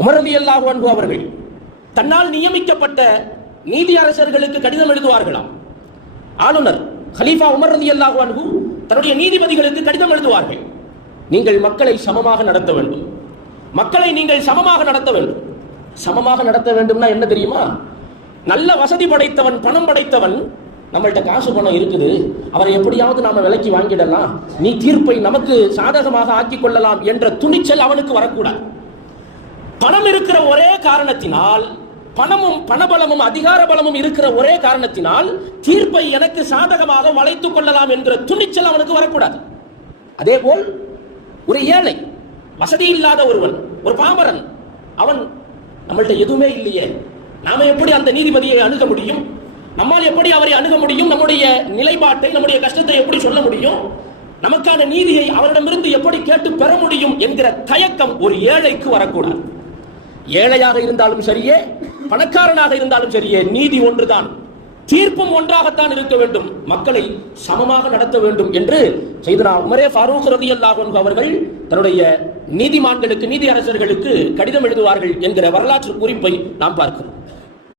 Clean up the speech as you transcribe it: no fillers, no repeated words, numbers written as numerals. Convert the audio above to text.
Umar ரலியல்லாஹு அன்ஹு அவர்கள் தன்னால் நியமிக்கப்பட்ட நீதி அரசர்களுக்கு கடிதம் எழுதுவார்களாம். ஆளுநர் கலீஃபா உமர் ரலியல்லாஹு அன்ஹு தன்னுடைய நீதிபதிகளுக்கு கடிதம் எழுதுவார்கள். நீங்கள் மக்களை சமமாக நடத்த வேண்டும், மக்களை நீங்கள் சமமாக நடத்த வேண்டும். சமமாக நடத்த வேண்டும்னா என்ன தெரியுமா? நல்ல வசதி படைத்தவன், பணம் படைத்தவன், நம்மள்ட்ட காசு பணம் இருக்குது, அவரை எப்படியாவது நாம விலைக்கு வாங்கிடலாம், நீ தீர்ப்பை நமக்கு சாதகமாக ஆக்கிக் கொள்ளலாம் என்ற துணிச்சல் அவனுக்கு வரக்கூடாது. பணம் இருக்கிற ஒரே காரணத்தினால், பணமும் பணபலமும் அதிகார பலமும் இருக்கிற ஒரே காரணத்தினால் தீர்ப்பை எனக்கு சாதகமாக வளைத்துக் கொள்ளலாம் என்ற துணிச்சல் அவனுக்கு வரக்கூடாது. அதே போல் ஒரு ஏழை, வசதி இல்லாத ஒருவன், ஒரு பாமரன், அவன் நம்மள்ட்ட எதுவுமே இல்லையே, நாம எப்படி அந்த நீதிபதியை அணுக முடியும், நம்மால் எப்படி அவரை அணுக முடியும், நம்முடைய நிலைப்பாட்டை, நம்முடைய கஷ்டத்தை எப்படி சொல்ல முடியும், நமக்கான நீதியை அவரிடமிருந்து எப்படி கேட்டு பெற முடியும் என்கிற தயக்கம் ஒரு ஏழைக்கு வரக்கூடாது. ஏழையாக இருந்தாலும் சரியே, பணக்காரனாக இருந்தாலும் சரியே, நீதி ஒன்றுதான், தீர்ப்பும் ஒன்றாகத்தான் இருக்க வேண்டும், மக்களை சமமாக நடத்த வேண்டும் என்று சையதுனா உமரே ஃபாரூக் ரலியல்லாஹு அன்ஹு அவர்கள் தன்னுடைய நீதிமான்களுக்கு, நீதி அரசர்களுக்கு கடிதம் எழுதுவார்கள் என்கிற வரலாற்று குறிப்பை நாம் பார்க்கிறோம்.